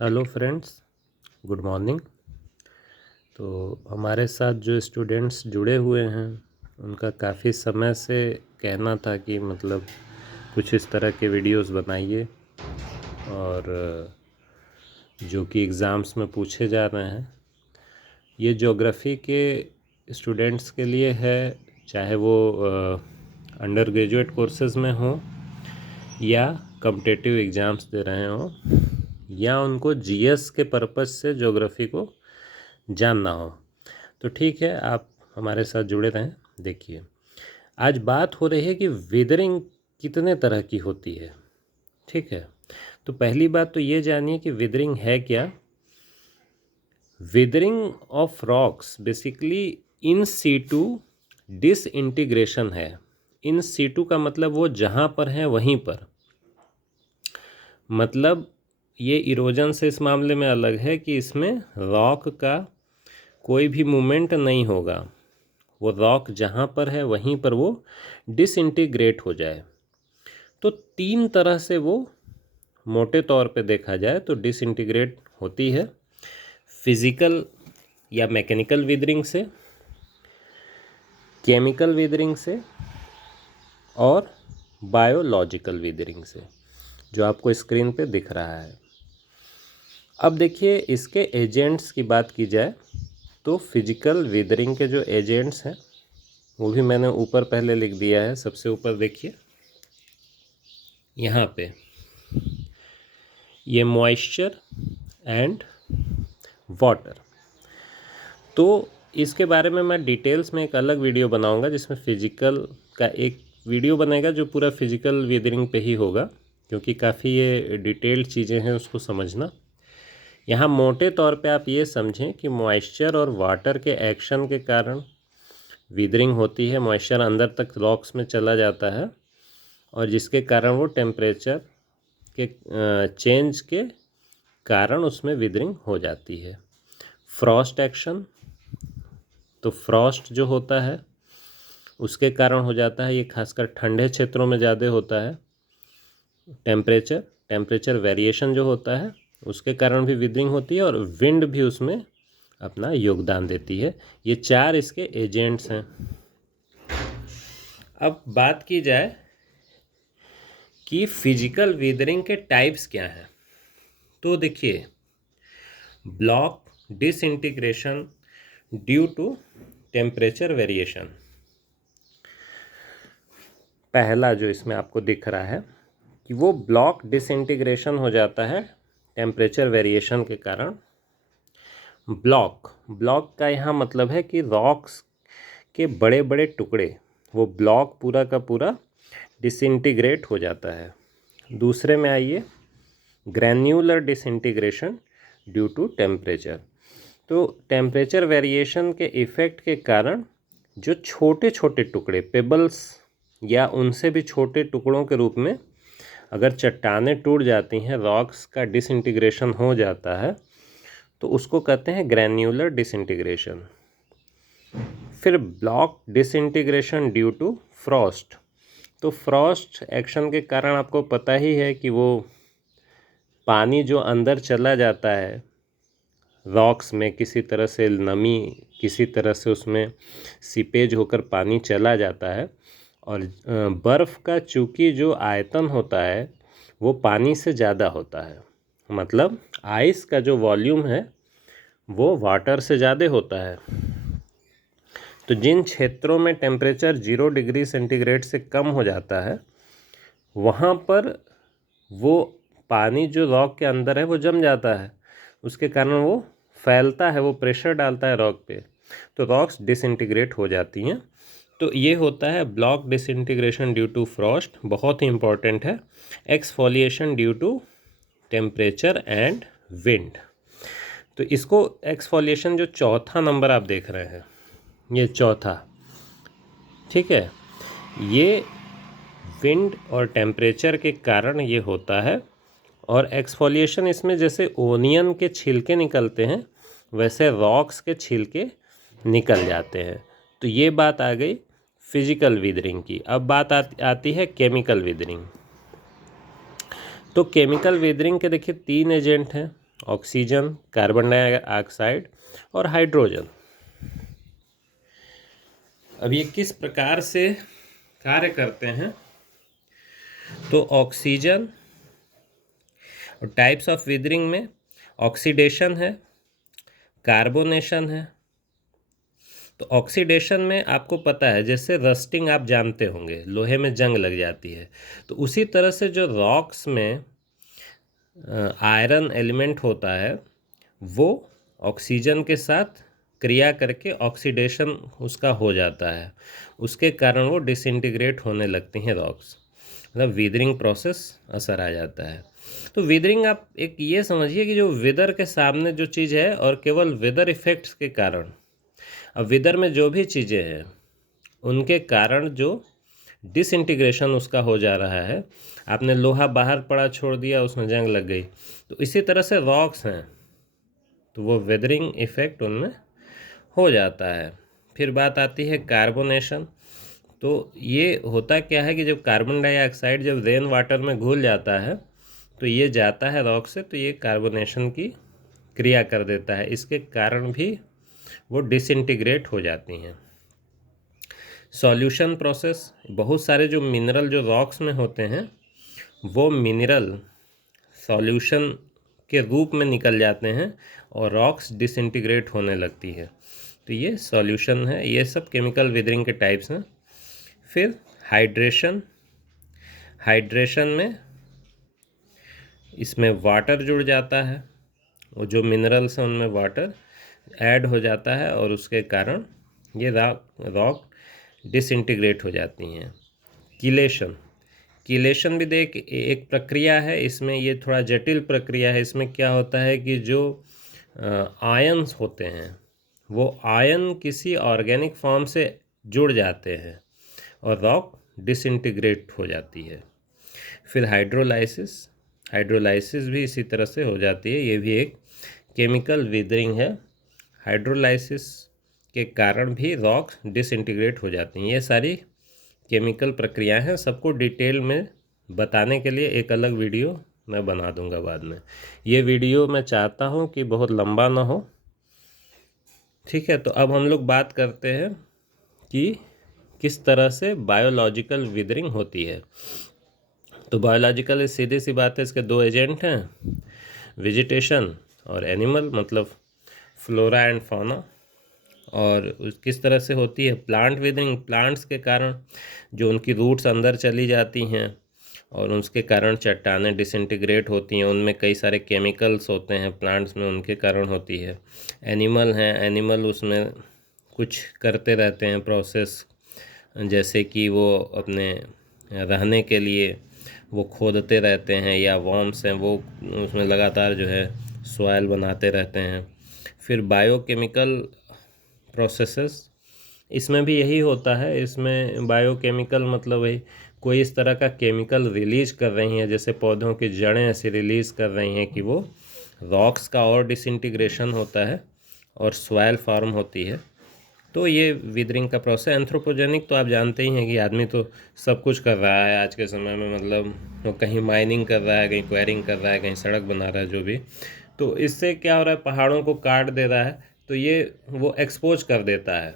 Hello friends, good morning. तो हमारे साथ जो स्टूडेंट्स जुड़े हुए हैं उनका काफ़ी समय से कहना था कि मतलब कुछ इस तरह के वीडियोस बनाइए और जो कि एग्ज़ाम्स में पूछे जा रहे हैं। ये ज्योग्राफी के स्टूडेंट्स के लिए है, चाहे वो अंडर ग्रेजुएट कोर्सेज़ में हो या कॉम्पिटिटिव एग्ज़ाम्स दे रहे हों या उनको जीएस के पर्पज़ से ज्योग्राफी को जानना हो। तो ठीक है, आप हमारे साथ जुड़े रहें। देखिए, आज बात हो रही है कि वेदरिंग कितने तरह की होती है। ठीक है, तो पहली बात तो ये जानिए कि वेदरिंग है क्या। Weathering of rocks basically in situ disintegration है। इन सीटू का मतलब वो जहाँ पर हैं वहीं पर, मतलब ये इरोजन से इस मामले में अलग है कि इसमें रॉक का कोई भी मूवमेंट नहीं होगा। वो रॉक जहाँ पर है वहीं पर वो डिसइंटीग्रेट हो जाए। तो तीन तरह से वो मोटे तौर पे देखा जाए तो डिसइंटीग्रेट होती है। फिज़िकल या मैकेनिकल वेदरिंग से, केमिकल वेदरिंग से और बायोलॉजिकल वेदरिंग से, जो आपको स्क्रीन पे दिख रहा है। अब देखिए, इसके एजेंट्स की बात की जाए तो फिजिकल वेदरिंग के जो एजेंट्स हैं वो भी मैंने ऊपर पहले लिख दिया है। सबसे ऊपर देखिए, यहाँ पे ये मॉइस्चर एंड वाटर। तो इसके बारे में मैं डिटेल्स में एक अलग वीडियो बनाऊंगा, जिसमें फिजिकल का एक वीडियो बनेगा जो पूरा फिजिकल वेदरिंग पे ही होगा, क्योंकि काफ़ी ये डिटेल्ड चीज़ें हैं उसको समझना। यहाँ मोटे तौर पे आप ये समझें कि मॉइस्चर और वाटर के एक्शन के कारण वेदरिंग होती है। मॉइस्चर अंदर तक रॉक्स में चला जाता है और जिसके कारण वो टेम्परेचर के चेंज के कारण उसमें वेदरिंग हो जाती है। फ्रॉस्ट एक्शन, तो फ्रॉस्ट जो होता है उसके कारण हो जाता है। ये खासकर ठंडे क्षेत्रों में ज़्यादा होता है। टेम्परेचर वेरिएशन जो होता है उसके कारण भी वेदरिंग होती है और विंड भी उसमें अपना योगदान देती है। ये चार इसके एजेंट्स हैं। अब बात की जाए कि फिजिकल वेदरिंग के टाइप्स क्या हैं, तो देखिए, block disintegration due to temperature variation, पहला जो इसमें आपको दिख रहा है कि वो ब्लॉक डिसइंटीग्रेशन हो जाता है टेम्परेचर वेरिएशन के कारण। ब्लॉक का यहाँ मतलब है कि रॉक्स के बड़े बड़े टुकड़े, वो ब्लॉक पूरा का पूरा डिसइंटीग्रेट हो जाता है। दूसरे में आइए, granular disintegration due to temperature. तो टेम्परेचर वेरिएशन के इफ़ेक्ट के कारण जो छोटे छोटे टुकड़े, पेबल्स या उनसे भी छोटे टुकड़ों के रूप में अगर चट्टानें टूट जाती हैं, रॉक्स का डिसइंटीग्रेशन हो जाता है, तो उसको कहते हैं ग्रैन्युलर डिसइंटीग्रेशन। फिर block disintegration due to frost. तो फ्रॉस्ट एक्शन के कारण आपको पता ही है कि वो पानी जो अंदर चला जाता है रॉक्स में, किसी तरह से नमी, किसी तरह से उसमें सीपेज होकर पानी चला जाता है। और बर्फ़ का चूँकि जो आयतन होता है वो पानी से ज़्यादा होता है, मतलब आइस का जो वॉल्यूम है वो वाटर से ज़्यादा होता है। तो जिन क्षेत्रों में टेम्परेचर 0 डिग्री सेंटीग्रेड से कम हो जाता है वहाँ पर वो पानी जो रॉक के अंदर है वो जम जाता है, उसके कारण वो फैलता है, वो प्रेशर डालता है रॉक पे, तो रॉक्स डिसइंटीग्रेट हो जाती हैं। तो ये होता है block disintegration due to frost, बहुत ही इम्पॉर्टेंट है। Exfoliation due to temperature and wind. तो इसको एक्सफोलिएशन जो चौथा नंबर आप देख रहे हैं, ये चौथा, ठीक है, ये विंड और टेम्परेचर के कारण ये होता है। और एक्सफोलिएशन इसमें जैसे ओनियन के छिलके निकलते हैं वैसे रॉक्स के छिलके निकल जाते हैं। तो ये बात आ गई फिजिकल वेदरिंग की। अब बात आती है केमिकल वेदरिंग। तो केमिकल वेदरिंग के देखिए तीन एजेंट हैं, ऑक्सीजन, कार्बन डाइऑक्साइड और हाइड्रोजन। अब ये किस प्रकार से कार्य करते हैं? तो ऑक्सीजन टाइप्स ऑफ विदरिंग में ऑक्सीडेशन है, कार्बोनेशन है। तो ऑक्सीडेशन में आपको पता है, जैसे रस्टिंग आप जानते होंगे, लोहे में जंग लग जाती है, तो उसी तरह से जो रॉक्स में आयरन एलिमेंट होता है वो ऑक्सीजन के साथ क्रिया करके ऑक्सीडेशन उसका हो जाता है, उसके कारण वो डिसइंटीग्रेट होने लगती हैं रॉक्स, मतलब विदरिंग प्रोसेस असर आ जाता है। तो विदरिंग आप एक ये समझिए कि जो वेदर के सामने जो चीज़ है और केवल वेदर इफेक्ट्स के कारण, अब वेदर में जो भी चीज़ें हैं उनके कारण जो डिसइंटीग्रेशन उसका हो जा रहा है, आपने लोहा बाहर पड़ा छोड़ दिया, उसमें जंग लग गई, तो इसी तरह से रॉक्स हैं तो वो वेदरिंग इफ़ेक्ट उनमें हो जाता है। फिर बात आती है कार्बोनेशन। तो ये होता क्या है कि जब कार्बन डाइऑक्साइड जब रेन वाटर में घुल जाता है तो ये जाता है रॉक से, तो ये कार्बोनेशन की क्रिया कर देता है, इसके कारण भी वो डिसइंटीग्रेट हो जाती हैं। सॉल्यूशन प्रोसेस, बहुत सारे जो मिनरल जो रॉक्स में होते हैं वो मिनरल सॉल्यूशन के रूप में निकल जाते हैं और रॉक्स डिसइंटीग्रेट होने लगती है। तो ये सॉल्यूशन है, ये सब केमिकल विदरिंग के टाइप्स हैं। फिर हाइड्रेशन, हाइड्रेशन में इसमें वाटर जुड़ जाता है, वो जो मिनरल्स हैं उनमें वाटर ऐड हो जाता है और उसके कारण ये रॉक डिसइंटीग्रेट हो जाती हैं। कीलेशन, कीलेशन भी देख एक प्रक्रिया है, इसमें ये थोड़ा जटिल प्रक्रिया है। इसमें क्या होता है कि जो आयन्स होते हैं वो आयन किसी ऑर्गेनिक फॉर्म से जुड़ जाते हैं और रॉक डिसइंटीग्रेट हो जाती है। फिर हाइड्रोलाइसिस, हाइड्रोलाइसिस भी इसी तरह से हो जाती है, ये भी एक केमिकल विदरिंग है। हाइड्रोलाइसिस के कारण भी रॉक डिसइंटीग्रेट हो जाती हैं। ये सारी केमिकल प्रक्रियाएं हैं, सबको डिटेल में बताने के लिए एक अलग वीडियो मैं बना दूंगा बाद में। ये वीडियो मैं चाहता हूं कि बहुत लंबा ना हो, ठीक है। तो अब हम लोग बात करते हैं कि किस तरह से बायोलॉजिकल विदरिंग होती है। तो बायोलॉजिकल सीधी सी बात है, इसके दो एजेंट हैं, वेजिटेशन और एनिमल, मतलब फ्लोरा एंड फौना। और किस तरह से होती है प्लांट विदरिंग, प्लांट्स के कारण जो उनकी रूट्स अंदर चली जाती हैं और उसके कारण चट्टानें डिसइंटीग्रेट होती हैं, उनमें कई सारे केमिकल्स होते हैं प्लांट्स में, उनके कारण होती है। एनिमल हैं, एनिमल उसमें कुछ करते रहते हैं प्रोसेस, जैसे कि वो अपने रहने के लिए वो खोदते रहते हैं, या वर्म्स हैं वो उसमें लगातार जो है सॉइल बनाते रहते हैं। फिर बायोकेमिकल प्रोसेसेस, इसमें भी यही होता है। इसमें बायोकेमिकल मतलब वही कोई इस तरह का केमिकल रिलीज कर रही हैं, जैसे पौधों की जड़ें ऐसी रिलीज़ कर रही हैं कि वो रॉक्स का और डिसइंटीग्रेशन होता है और सॉइल फॉर्म होती है। तो ये विदरिंग का प्रोसेस। एंथ्रोपोजेनिक तो आप जानते ही हैं कि आदमी तो सब कुछ कर रहा है आज के समय में, मतलब वो कहीं माइनिंग कर रहा है, कहीं क्वेरिंग कर रहा है, कहीं सड़क बना रहा है, जो भी। तो इससे क्या हो रहा है, पहाड़ों को काट दे रहा है, तो ये वो एक्सपोज कर देता है।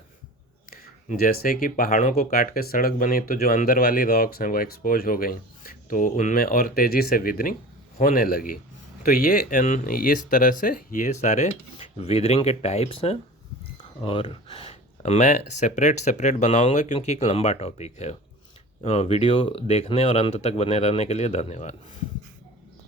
जैसे कि पहाड़ों को काट के सड़क बनी तो जो अंदर वाली रॉक्स हैं वो एक्सपोज हो गई, तो उनमें और तेज़ी से विदरिंग होने लगी। तो ये इस तरह से ये सारे विदरिंग के टाइप्स हैं, और मैं सेपरेट बनाऊंगा क्योंकि एक लंबा टॉपिक है। वीडियो देखने और अंत तक बने रहने के लिए धन्यवाद।